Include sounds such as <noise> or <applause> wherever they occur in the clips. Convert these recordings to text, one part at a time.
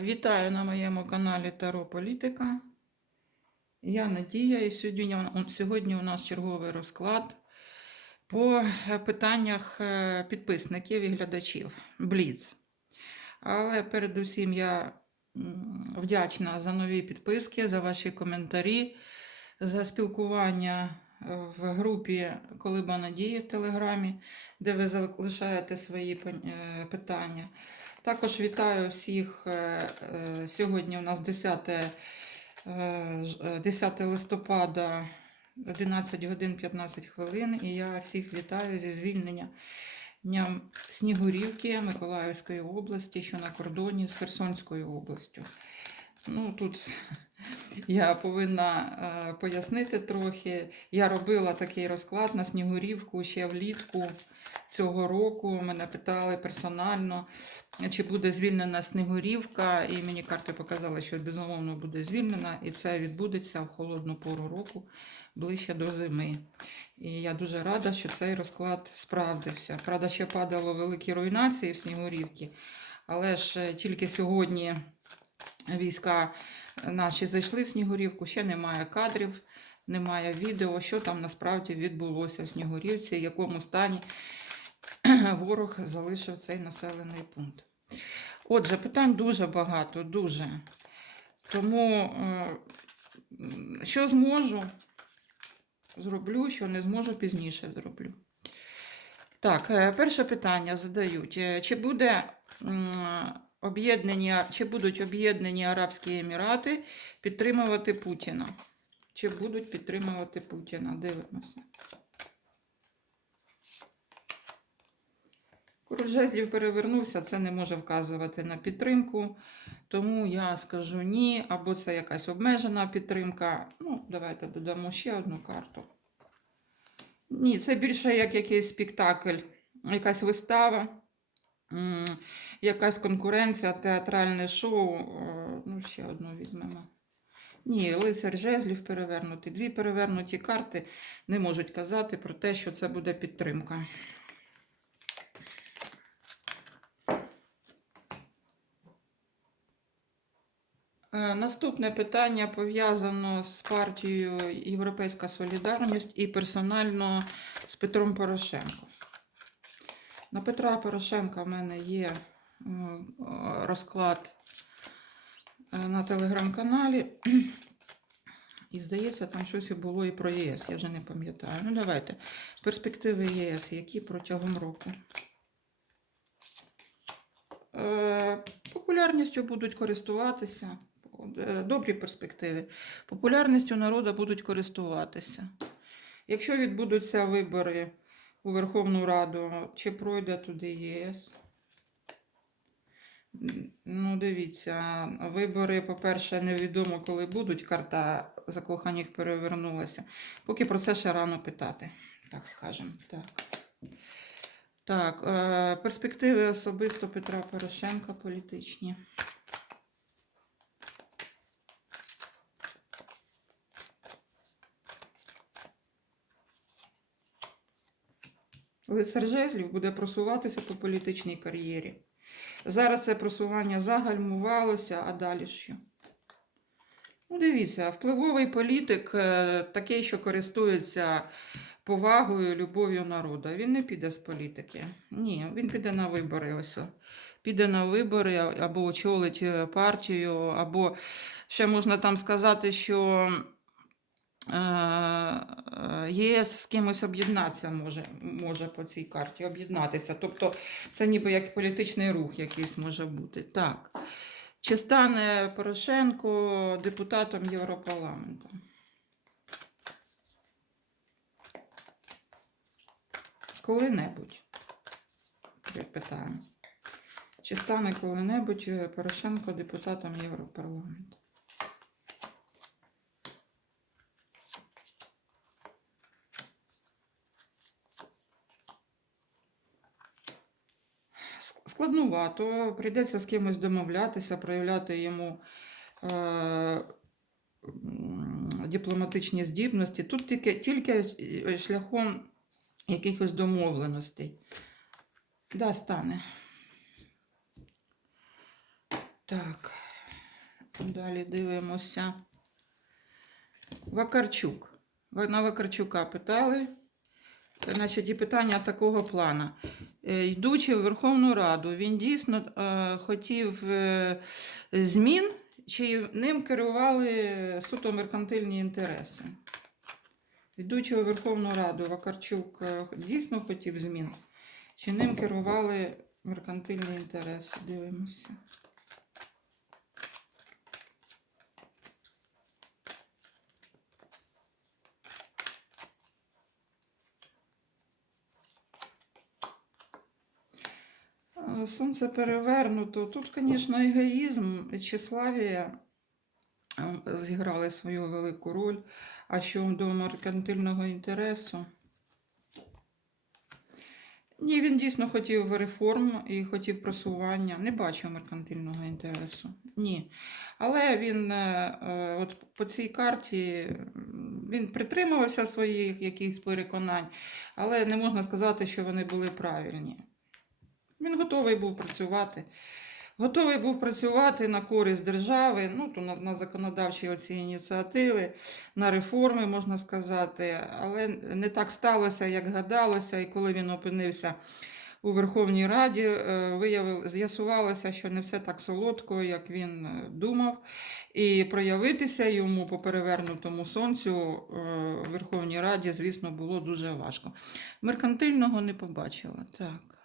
Вітаю на моєму каналі Таро Політика. Я Надія, і сьогодні, сьогодні у нас черговий розклад по е, питаннях е, підписників і глядачів Бліц. Але передусім я вдячна за нові підписки, за ваші коментарі, за спілкування е, в групі Колиба Надії в Телеграмі, де ви залишаєте свої питання. Також вітаю всіх. е, е, Сьогодні у нас 10, е, ж- е, 10 листопада, 11 годин 15 хвилин. І я всіх вітаю зі звільнення Дням Снігурівки Миколаївської області, що на кордоні з Херсонською областю. Ну, тут я повинна пояснити трохи. Я робила такий розклад на Снігурівку ще влітку цього року. Мене питали персонально, чи буде звільнена Снігурівка, і мені карти показали, що безумовно буде звільнена, і це відбудеться в холодну пору року, ближче до зими. І я дуже рада, що цей розклад справдився. Правда, ще падало великі руйнації в Снігурівці, але ж е, тільки сьогодні війська наші зайшли в Снігурівку, ще немає кадрів, немає відео, що там насправді відбулося в Снігурівці, в якому стані <clears throat> ворог залишив цей населений пункт. Отже, питань дуже багато, дуже. Тому, е, що зможу, зроблю, що не зможу, пізніше зроблю. Так, е, перше питання задають. Е, Чи буде об'єднані, чи будуть об'єднані Арабські Емірати підтримувати Путіна? Чи будуть підтримувати Путіна? Дивимося. Король жезлів перевернувся, це не може вказувати на підтримку. Тому я скажу ні, або це якась обмежена підтримка. Ну, давайте додамо ще одну карту. Ні, це більше як якийсь спектакль, якась вистава, якась конкуренція, театральне шоу. Е, Ну, ще одну візьмемо. Ні, лицар жезлів перевернутий. Дві перевернуті карти не можуть казати про те, що це буде підтримка. Наступне питання пов'язано з партією Європейська Солідарність і персонально з Петром Порошенком. На Петра Порошенка в мене є е, розклад е, на телеграм-каналі. <clears throat> І здається, там щось і було і про ЄС, я вже не пам'ятаю. Ну, давайте. Перспективи ЄС, які протягом року. Е, Популярністю будуть користуватися. Е, Добрі перспективи. Популярністю народу будуть користуватися. Якщо відбудуться вибори у Верховну Раду, чи пройде туди ЄС? Ну, дивіться, вибори, по-перше, невідомо, коли будуть. Карта закоханих перевернулася. Поки про це ще рано питати, так скажемо. Так. Так, е, перспективи особисто Петра Порошенка політичні. Лицар жезлів буде просуватися по політичній кар'єрі. Зараз це просування загальмувалося, а далі що? Ну, дивіться, впливовий політик, е, такий, що користується повагою, любов'ю народу. Він не піде з політики. Ні, він піде на вибори. Ось. Піде на вибори або очолить е, партію, або ще можна там сказати, що ЄС з кимось об'єднатися може, може по цій карті, об'єднатися. Тобто це ніби як політичний рух якийсь може бути. Так. Чи стане Порошенко депутатом Європарламенту? Коли-небудь. Питаємо. Чи стане коли-небудь е, Порошенко депутатом Європарламенту? Складнувато, прийдеться з кимось домовлятися, проявляти йому е, дипломатичні здібності. Тут тільки, тільки е, шляхом якихось домовленостей. Да, стане. Так. Далі дивимося. Вакарчук. На Вакарчука питали. Значить, і питання такого плана. Е, Йдучи в Верховну Раду, він дійсно е, хотів е, змін, чи ним керували суто меркантильні інтереси. Йдучи у Верховну Раду, Вакарчук дійсно хотів змін, чи ним керували меркантильні інтереси. Дивимося. Е, Сонце перевернуто. Тут, звісно, егоїзм, тщеславія е, зіграли свою велику роль. А що до меркантильного інтересу? Ні, він дійсно хотів реформ і хотів просування. Не бачив меркантильного інтересу. Ні. Але він е, е, от по цій карті він притримувався своїх якихось переконань, але не можна сказати, що вони були правильні. Він готовий був працювати. Готовий був працювати на користь держави, ну, то на, на законодавчі оці ініціативи, на реформи, можна сказати. Але не так сталося, як гадалося. І коли він опинився у Верховній Раді, е, виявив, з'ясувалося, що не все так солодко, як він е, думав. І проявитися йому по перевернутому сонцю е, в Верховній Раді, звісно, було дуже важко. Меркантильного не побачила. Так.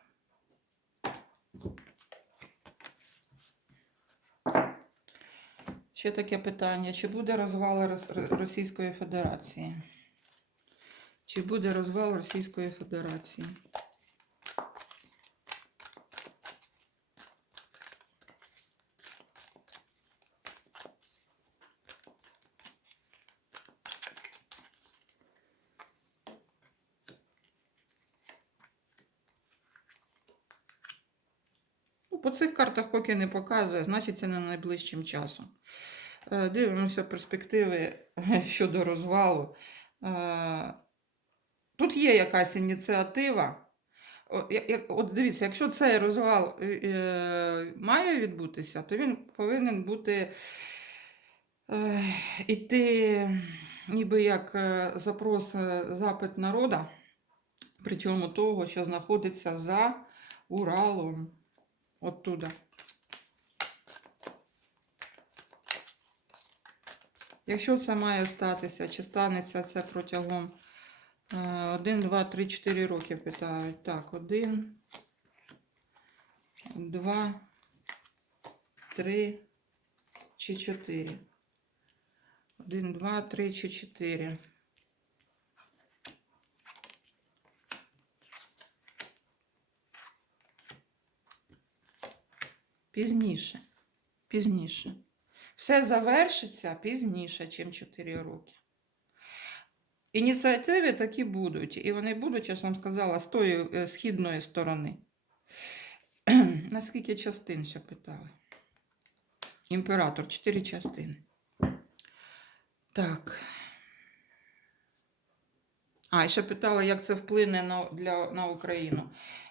Ще таке питання: чи буде розвал Російської Федерації? Чи буде розвал Російської Федерації? Ну, по цих картах поки не показує, значить це не найближчим часом. Е, Дивимося перспективи щодо розвалу. Е, Тут є якась ініціатива. От дивіться, якщо цей розвал е, е, має відбутися, то він повинен бути е, іти ніби як е, запрос, е, запит народа, причому того, що знаходиться за Уралом. Оттуда. Якщо це має статися, чи станеться це протягом 1, 2, 3, 4 роки питають. Так, 1, 2, 3 чи 4. 1, 2, 3 чи 4. Пізніше. Пізніше. Все завершиться пізніше, ніж 4 роки. Ініціативи такі будуть, і вони будуть, я ж вам сказала, з тої е, східної сторони. <clears throat> Наскільки частин ще питали? Імператор, 4 частини. Так. А, ще питали, як це вплине на, для, на Україну.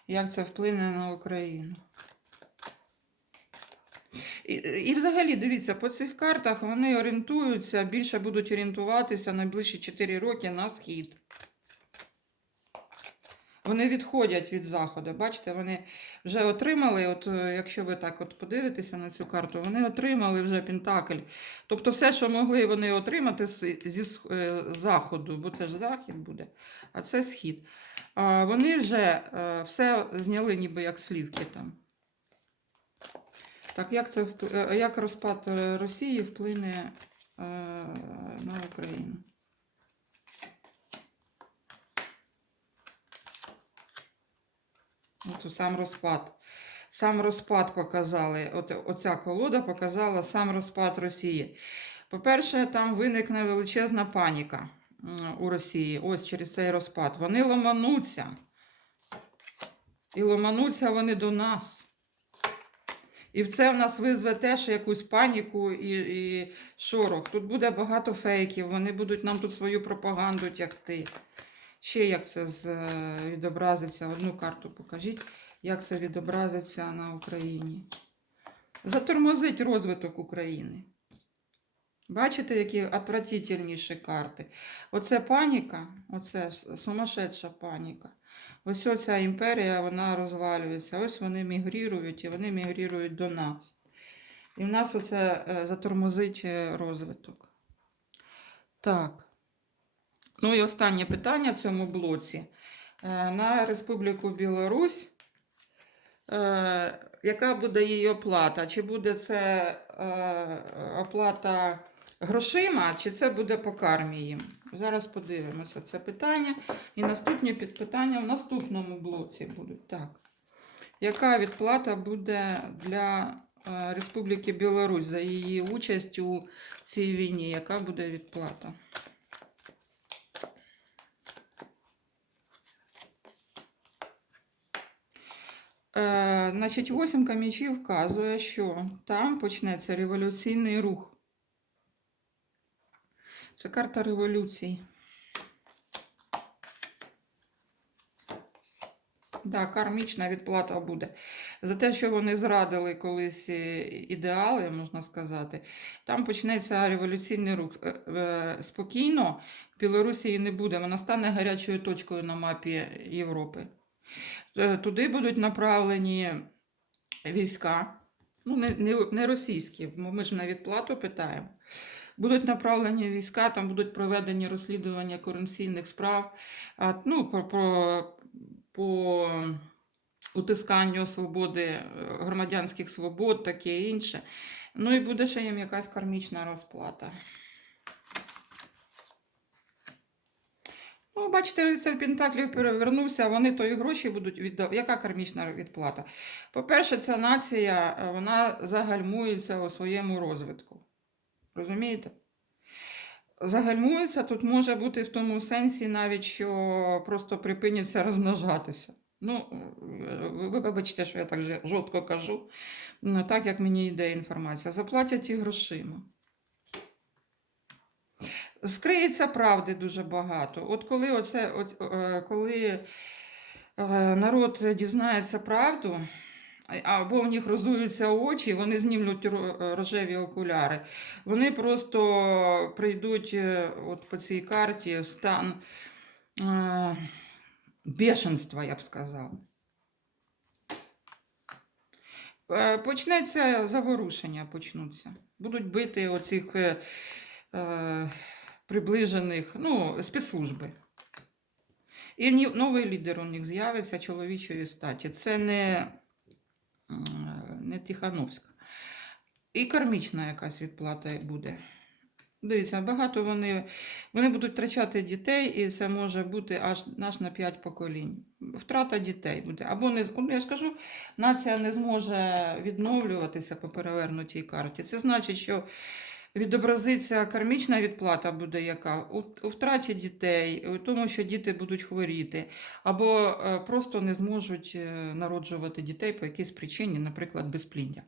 Як це вплине на Україну? І, і взагалі, дивіться, по цих картах вони орієнтуються, більше будуть орієнтуватися найближчі 4 роки на схід. Вони відходять від заходу. Бачите, вони вже отримали, от е, якщо ви так от подивитеся на цю карту, вони отримали вже Пентакль. Тобто все, що могли вони отримати зі е, заходу, бо це ж захід буде, а це схід. А вони вже е, все зняли ніби як слівки там. Так, як, це, вп- е, як розпад е, Росії вплине е, на Україну? От сам розпад. Сам розпад показали. От, оця колода показала сам розпад Росії. По-перше, там виникне величезна паніка у Росії. Ось через цей розпад. Вони ломануться. І ломануться вони до нас. І це в нас визве теж якусь паніку і, і шорох. Тут буде багато фейків, вони будуть нам тут свою пропаганду тягти. Ще як це е, відобразиться, одну карту покажіть, як це відобразиться на Україні. Затормозить розвиток України. Бачите, які отвратительніші карти. Оце паніка, оце сумасшедша паніка. Ось оця імперія, вона розвалюється. Ось вони мігрірують і вони мігрірують до нас. І в нас оце е, затормозить е, розвиток. Так. Ну і останнє питання в цьому блоці. Е, На Республіку Білорусь. Яка буде її оплата? Чи буде це оплата грошима, чи це буде по кармі їм? Зараз подивимося це питання. І наступні підпитання в наступному блоці будуть. Так. Яка відплата буде для е, Республіки Білорусь за її участь у цій війні? Яка буде відплата? Е, значить, восімка мечів вказує, що там почнеться революційний рух. Це карта революцій. Да, кармічна відплата буде. За те, що вони зрадили колись е, ідеали, можна сказати, там почнеться революційний рух. Е, е, Спокійно в Білорусі не буде. Вона стане гарячою точкою на мапі Європи. Туди будуть направлені війська, ну, не, не, не російські, бо ми ж на відплату питаємо. Будуть направлені війська, там будуть проведені розслідування корупційних справ, ну, про, про, по утисканню свободи, е, громадянських свобод, таке інше. Ну і буде ще їм якась кармічна розплата. Ну, бачите, лицар Пентаклів перевернувся, вони то і гроші будуть віддавати. Яка кармічна відплата? По-перше, ця нація е, вона загальмується у своєму розвитку. Розумієте? Загальмується тут може бути в тому сенсі навіть, що просто припиняться розмножатися. Ну, ви ви вибачте, що я так жорстко кажу, ну, так як мені йде інформація. Заплатять і грошима. Скриється правди дуже багато. От коли, оце, от, е, коли е, народ дізнається правду, або в них розуються очі, вони знімлють е, рожеві окуляри, вони просто прийдуть е, от по цій карті в стан е, бешенства, я б сказала. Е, Почнеться заворушення, почнуться. Будуть бити оцих е, приближених, ну, спецслужби. І новий лідер у них з'явиться чоловічої статі. Це не, не Тихановська. І кармічна якась відплата буде. Дивіться, багато вони, вони будуть втрачати дітей, і це може бути аж, аж на 5 поколінь. Втрата дітей буде. Або не я ж кажу, нація не зможе відновлюватися по перевернутій карті. Це значить, що відобразиться кармічна відплата буде яка у, втраті дітей, у тому, що діти будуть хворіти, або е, просто не зможуть е, народжувати дітей по якійсь причині, наприклад, безпліддя.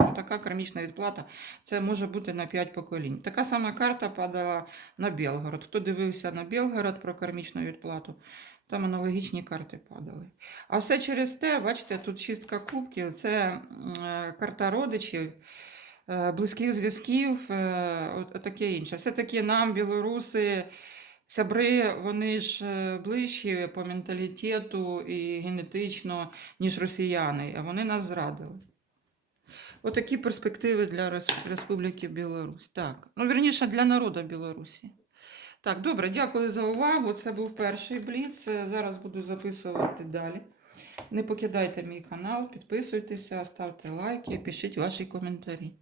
Ну, Така кармічна відплата це може бути на 5 поколінь. Така сама карта падала на Білгород. Хто дивився на Білгород про кармічну відплату, там аналогічні карти падали. А все через те, бачите, тут шістка кубків, це е, карта родичів, близьких зв'язків, е, таке інше. Все-таки нам, білоруси, сябри, вони ж е, ближчі по менталітету і генетично, ніж росіяни, а вони нас зрадили. Отакі перспективи для Республіки Білорусь. Так, ну вірніше для народу Білорусі. Так, добре, дякую за увагу. Це був перший бліц. Е, Зараз буду записувати далі. Не покидайте мій канал, підписуйтеся, ставте лайки, пишіть ваші коментарі.